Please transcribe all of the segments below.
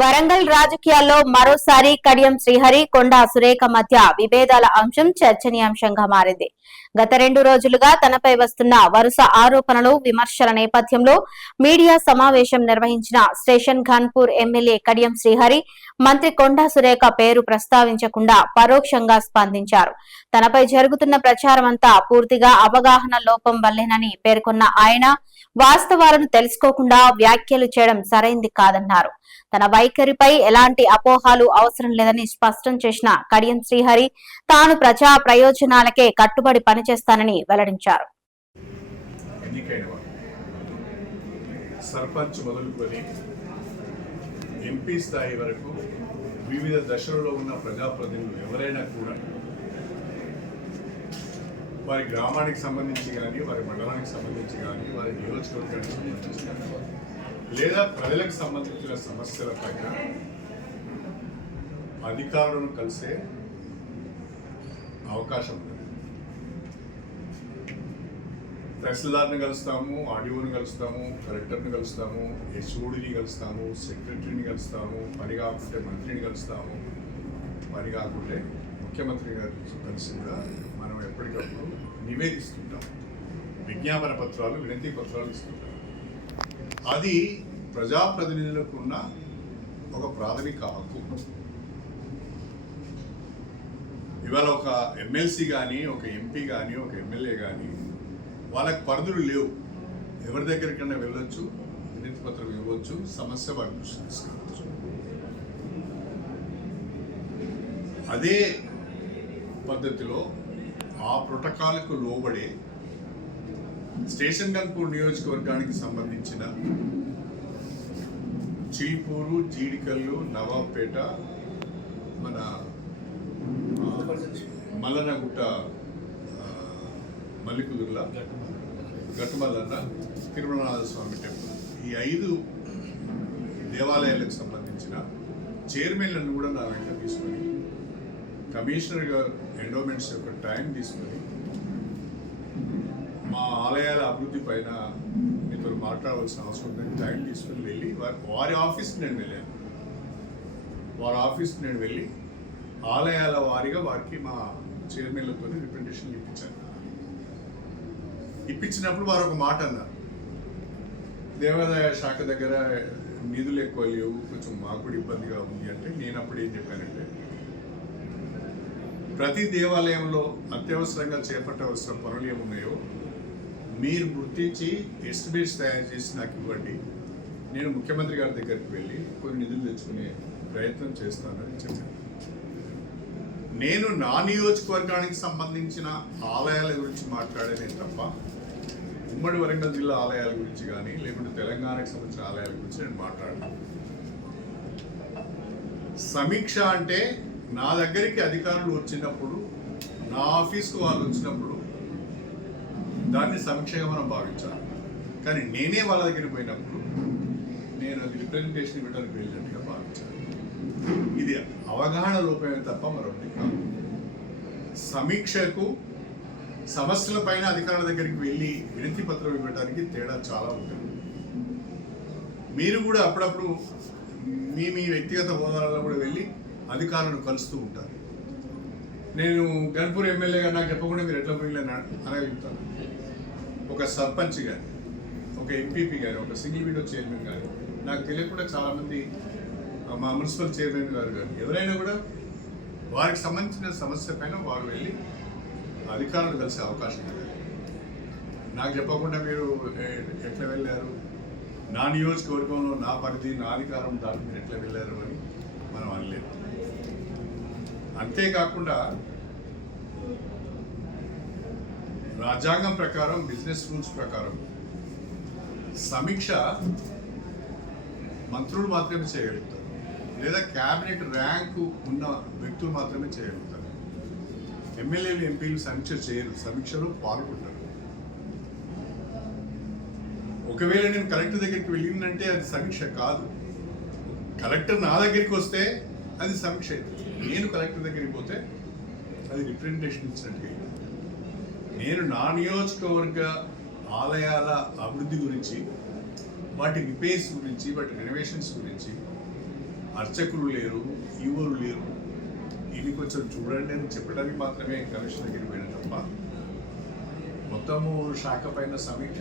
వరంగల్ రాజకీయాల్లో మరోసారి కడియం శ్రీహరి, కొండా సురేఖ మధ్య విభేదాల అంశం చర్చనీయాంశంగా మారింది. గత 2 రోజులుగా తనపై వస్తున్న వరుస ఆరోపణలు, విమర్శల నేపథ్యంలో మీడియా సమావేశం నిర్వహించిన స్టేషన్ ఘన్పూర్ ఎమ్మెల్యే కడియం శ్రీహరి, మంత్రి కొండా సురేఖ పేరు ప్రస్తావించకుండా పరోక్షంగా స్పందించారు. తనపై జరుగుతున్న ప్రచారమంతా పూర్తిగా అవగాహన లోపం వల్లేనని పేర్కొన్న ఆయన, వాస్తవాలను తెలుసుకోకుండా వ్యాఖ్యలు చేయడం సరైంది కాదన్నారు. తన వైఖరిపై ఎలాంటి అపోహాలు అవసరం లేదని స్పష్టం చేసిన కడియం శ్రీహరి, తాను ప్రజా ప్రయోజనాలకే కట్టుబడి పనిచేస్తానని వెల్లడించారు. సర్పంచ్ మొదలుకొని ఎంపీ స్థాయి వరకు వివిధ దశలలో ఉన్న ప్రజాప్రతినిధులు ఎవరైనా కూడా వారి గ్రామానికి సంబంధించి కానీ, వారి మండలానికి సంబంధించి కానీ, వారి నియోజకవర్గానికి సంబంధించి కానీ, లేదా ప్రజలకు సంబంధించిన సమస్యల పైన అధికారులను కలిసే అవకాశం ఉంది. తహసీల్దార్ని కలుస్తాము, ఆర్డీఓని కలుస్తాము, కలెక్టర్ని కలుస్తాము, హెచ్ఓడిని కలుస్తాము, సెక్రటరీని కలుస్తాము, పని కాకుంటే మంత్రిని కలుస్తాము, పని కాకుంటే ముఖ్యమంత్రి గారు కలిసి కూడా మనం ఎప్పటికప్పుడు నివేదిస్తుంటాం. విజ్ఞాపన పత్రాలు, వినతి పత్రాలు ఇస్తుంటాం. అది ప్రజాప్రతినిధులకు ఉన్న ఒక ప్రాథమిక హక్కు. ఇవాళ ఒక ఎమ్మెల్సీ కానీ, ఒక ఎంపీ కానీ, ఒక ఎమ్మెల్యే కానీ వాళ్ళకి పరిధులు లేవు. ఎవరి దగ్గరికైనా వెళ్ళొచ్చు, వినతి పత్రం ఇవ్వచ్చు, సమస్య వారి దృష్టి తీసుకురావచ్చు. అదే పద్ధతిలో ఆ ప్రోటోకాల్కు లోబడే స్టేషన్ ఘన్పూర్ నియోజకవర్గానికి సంబంధించిన చీపూరు, జీడికల్లు, నవాబ్పేట, మన మల్లనగుట్ట, మల్లికుదుర్ల, గట్టుమల్లన్న, తిరుమలనాథ స్వామి టెంపుల్, ఈ 5 దేవాలయాలకు సంబంధించిన చైర్మన్లను కూడా నా వెంట తీసుకొని కమిషనర్ గారు ఎండోమెంట్స్ యొక్క టైం తీసుకొని మా ఆలయాల అభివృద్ధి పైన మీతో మాట్లాడవలసిన అవసరం ఉందని టైం తీసుకుని వెళ్ళి వారి ఆఫీస్కి నేను వెళ్ళాను. వారి ఆఫీస్కి నేను వెళ్ళి ఆలయాల వారిగా వారికి మా చైర్మన్లతో రిప్రజెంటేషన్ ఇప్పించాను. ఇప్పించినప్పుడు వారు ఒక మాట అన్నారు, దేవాదాయ శాఖ దగ్గర నిధులు ఎక్కువ లేవు, కొంచెం మాకు కూడా ఇబ్బందిగా ఉంది అంటే, నేను అప్పుడు ఏం చెప్పానంటే, ప్రతి దేవాలయంలో అత్యవసరంగా చేపట్టవలసిన పనులు ఏమున్నాయో మీరు గుర్తించి ఎస్టిమేట్స్ తయారు చేసి నాకు ఇవ్వండి, నేను ముఖ్యమంత్రి గారి దగ్గరికి వెళ్ళి కొన్ని నిధులు తెచ్చుకునే ప్రయత్నం చేస్తానని చెప్పాను. నేను నా నియోజకవర్గానికి సంబంధించిన ఆలయాల గురించి మాట్లాడేనే తప్ప ఉమ్మడి వరంగల్ జిల్లా ఆలయాల గురించి కానీ, లేకుంటే తెలంగాణకు సంబంధించిన ఆలయాల గురించి నేను మాట్లాడను. సమీక్ష అంటే నా దగ్గరికి అధికారులు వచ్చినప్పుడు, నా ఆఫీస్కు వాళ్ళు వచ్చినప్పుడు దాన్ని సమీక్షగా మనం భావించాలి. కానీ నేనే వాళ్ళ దగ్గరికి పోయినప్పుడు నేను అది రిప్రజెంటేషన్ ఇవ్వడానికి వెళ్ళినట్టుగా భావించాను. ఇది అవగాహన లోపమే తప్ప మరొకటి కాదు. సమీక్షకు, సమస్యల పైన అధికారుల దగ్గరికి వెళ్ళి వినతి పత్రం ఇవ్వడానికి తేడా చాలా ఉంటుంది. మీరు కూడా అప్పుడప్పుడు మీ వ్యక్తిగత హోదాలలో కూడా వెళ్ళి అధికారులను కలుస్తూ ఉంటారు. నేను ఘన్పూర్ ఎమ్మెల్యేగా నాకు చెప్పకుండా మీరు ఎట్లా పోయి అనగలుగుతాను? ఒక సర్పంచ్ కానీ, ఒక ఎంపీపీ కానీ, ఒక సింగిల్ విండో చైర్మన్ కానీ, నాకు తెలియకుండా చాలామంది మా మున్సిపల్ చైర్మన్ గారు కానీ ఎవరైనా కూడా వారికి సంబంధించిన సమస్య పైన వారు వెళ్ళి అధికారులు కలిసే అవకాశం ఉంది. నాకు చెప్పకుండా మీరు ఎట్లా వెళ్ళారు, నా నియోజకవర్గంలో నా పరిధి, నా అధికారం దాటి మీరు ఎట్లా వెళ్ళారు అని మనం అనలేదు. అంతేకాకుండా రాజ్యాంగం ప్రకారం, బిజినెస్ రూల్స్ ప్రకారం సమీక్ష మంత్రులు మాత్రమే చేయగలుగుతారు, లేదా క్యాబినెట్ ర్యాంకు ఉన్న వ్యక్తులు మాత్రమే చేయగలుగుతారు. ఎమ్మెల్యేలు, ఎంపీలు సమీక్ష చేయరు, సమీక్షలో పాల్గొంటారు. ఒకవేళ నేను కలెక్టర్ దగ్గరికి వెళ్ళిందంటే అది సమీక్ష కాదు. కలెక్టర్ నా దగ్గరికి వస్తే అది సమీక్ష అవుతుంది. నేను కలెక్టర్ దగ్గరికి పోతే అది రిప్రజెంటేషన్ ఇచ్చినట్టుగా. నేను నా నియోజకవర్గ ఆలయాల అభివృద్ధి గురించి, వాటి రిపేర్స్ గురించి, వాటి రెనోవేషన్స్ గురించి అర్చకులు లేరు, ఈవోలు లేరు. ఇది కొంచెం చూడండి అని చెప్పడానికి మాత్రమే కమిషన్ దగ్గరికి పోయిన తప్ప మొత్తము శాఖ పైన సమీక్ష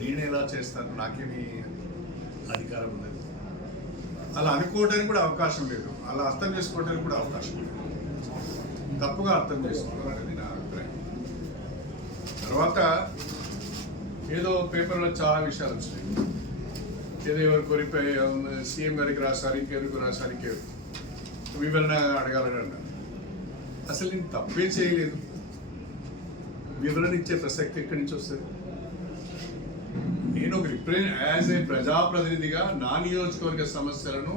నేను ఎలా చేస్తాను, నాకేమీ అధికారం ఉండదు. అలా అనుకోవడానికి కూడా అవకాశం లేదు, అలా అర్థం చేసుకోవడానికి కూడా అవకాశం లేదు. తప్పుగా అర్థం చేసుకోవాలనేది నా అభిప్రాయం. తర్వాత ఏదో పేపర్లో చాలా విషయాలు వచ్చినాయి. ఏదో ఎవరు కోరిపోయి సీఎం గారికి రాశారు, ఇంకెవరికి రాశారు, వివరణ అడగాలని అన్నారు. అసలు నేను తప్పే చేయలేదు, వివరణ ఇచ్చే ప్రసక్తి ఎక్కడి నుంచి వస్తుంది? నేను ఒక యాజ్ ఏ ప్రజాప్రతినిధిగా నా నియోజకవర్గ సమస్యలను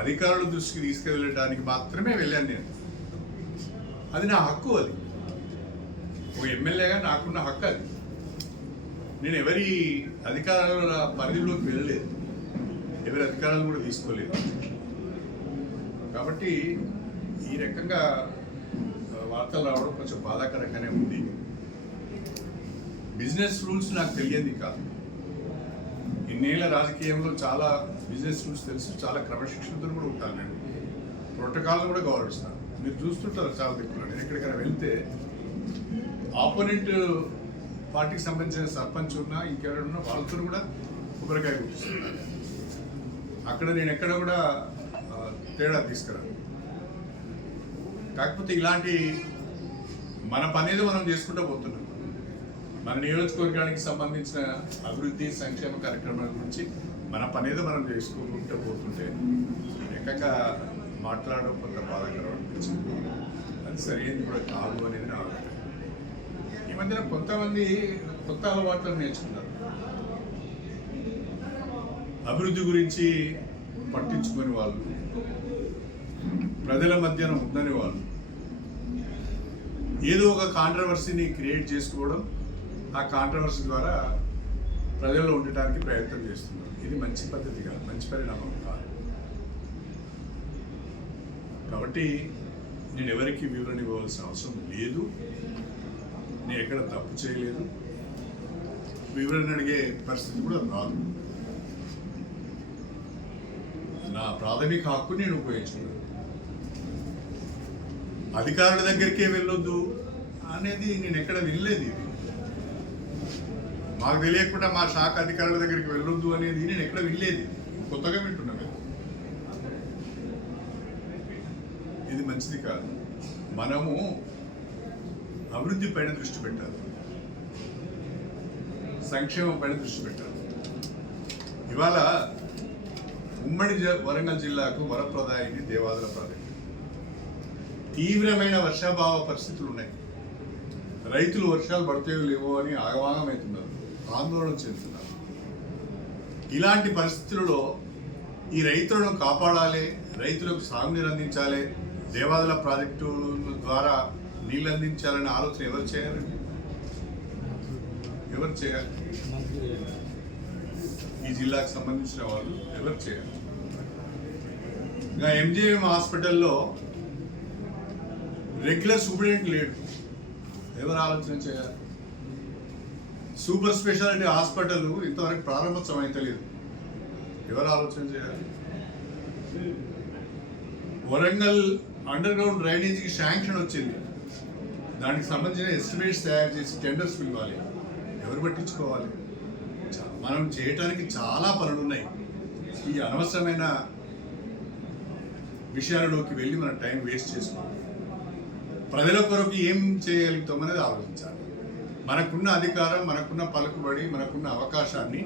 అధికారుల దృష్టికి తీసుకెళ్ళడానికి మాత్రమే వెళ్ళాను నేను. అది నా హక్కు. అది ఒక ఎమ్మెల్యేగా నాకున్న హక్కు. అది నేను ఎవరి అధికారాల పరిధిలోకి వెళ్ళలేదు, ఎవరి అధికారాలు కూడా తీసుకోలేదు. కాబట్టి ఈ రకంగా వార్తలు రావడం కొంచెం బాధాకరంగానే ఉంది. బిజినెస్ రూల్స్ నాకు తెలియదు కాదు. ఇన్నేళ్ల రాజకీయంలో చాలా బిజినెస్ రూల్స్ తెలుసు, చాలా క్రమశిక్షణతో కూడా ఉంటాను. నేను ప్రోటోకాల్ని కూడా గౌరవిస్తాను. మీరు చూస్తుంటారు చాలా దిక్కులో. నేను ఎక్కడికైనా వెళ్తే ఆపోనెంట్ పార్టీకి సంబంధించిన సర్పంచ్ ఉన్నా ఇంకెవరున్నా వాళ్ళతో కూడా కొబ్బరికాయ కూర్చున్నాను. అక్కడ నేను ఎక్కడ కూడా తేడా తీసుకురాను. కాకపోతే ఇలాంటి మన పనేదో మనం చేసుకుంటూ పోతున్నాం. మన నియోజకవర్గానికి సంబంధించిన అభివృద్ధి సంక్షేమ కార్యక్రమాల గురించి మన పనేదో మనం చేసుకుంటూ పోతుంటే రకంగా మాట్లాడడం కొంత బాధాకరం అనిపించింది. అది సరైనది కూడా కాదు అనేది నా అభిప్రాయం. ఈ మధ్యన కొంతమంది కొత్త అలవాట్లను నేర్చుకున్నారు. అభివృద్ధి గురించి పట్టించుకునే వాళ్ళు, ప్రజల మధ్యన ఉందని వాళ్ళు ఏదో ఒక కాంట్రవర్సీని క్రియేట్ చేసుకోవడం, ఆ కాంట్రవర్సీ ద్వారా ప్రజల్లో ఉండటానికి ప్రయత్నం చేస్తున్నారు. ఇది మంచి పద్ధతి కాదు, మంచి పరిణామం కాదు. కాబట్టి నేను ఎవరికి వివరణ ఇవ్వవలసిన అవసరం లేదు. నేను ఎక్కడ తప్పు చేయలేదు, వివరణ అడిగే పరిస్థితి కూడా రాదు. నా ప్రాథమిక హక్కు నేను ఉపయోగించుకున్నాను. అధికారుల దగ్గరికే వెళ్ళొద్దు అనేది నేను ఎక్కడ వినలేదు. ఇది మాకు తెలియకుండా మా శాఖ అధికారుల దగ్గరికి వెళ్ళొద్దు అనేది నేను ఎక్కడ వినలేదు. కొత్తగా వింటున్నాను. ఇది మంచిది కాదు. మనము అభివృద్ధి పైన దృష్టి పెట్టాలి, సంక్షేమం పైన దృష్టి పెట్టాలి. ఇవాళ ఉమ్మడి వరంగల్ జిల్లాకు వరప్రదాయిని దేవాదుల ప్రాజెక్టు. తీవ్రమైన వర్షాభావ పరిస్థితులు ఉన్నాయి. రైతులు వర్షాలు పడితే లేవో అని ఆగమాగమవుతున్నారు, ఆందోళన చెందుతున్నారు. ఇలాంటి పరిస్థితులలో ఈ రైతులను కాపాడాలి, రైతులకు సాగునీరు అందించాలి, దేవాదుల ప్రాజెక్టు ద్వారా నీళ్ళు అందించాలనే ఆలోచన ఎవరు చేయాలండి? ఎవరు చేయాలి? ఈ జిల్లాకు సంబంధించిన వాళ్ళు ఎవరు చేయాలి? ఇంకా ఎంజీఎం హాస్పిటల్లో రెగ్యులర్ సూపరింటెండెంట్ లేడు, ఎవరు ఆలోచన చేయాలి? సూపర్ స్పెషాలిటీ హాస్పిటల్ ఇంతవరకు ప్రారంభోత్సవం అయితే లేదు, ఎవరు ఆలోచన చేయాలి? వరంగల్ అండర్ గ్రౌండ్ డ్రైనేజీకి శాంక్షన్ వచ్చింది, దానికి సంబంధించిన ఎస్టిమేట్స్ తయారు చేసి టెండర్స్ పిలవాలి, ఎవరు పట్టించుకోవాలి? మనం చేయటానికి చాలా పనులు ఉన్నాయి. ఈ అనవసరమైన విషయాలలోకి వెళ్ళి మన టైం వేస్ట్ చేసుకోవాలి. ప్రజల కొరకు ఏం చేయగలుగుతాం అనేది ఆలోచించాలి. మనకున్న అధికారం, మనకున్న పలుకుబడి, మనకున్న అవకాశాన్ని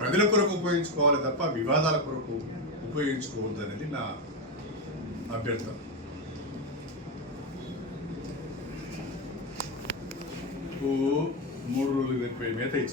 ప్రజల కొరకు ఉపయోగించుకోవాలి తప్ప వివాదాల కొరకు ఉపయోగించుకోవద్దు అనేది నా అభ్యర్థన. 3 రోజులు మేత ఇచ్చారు.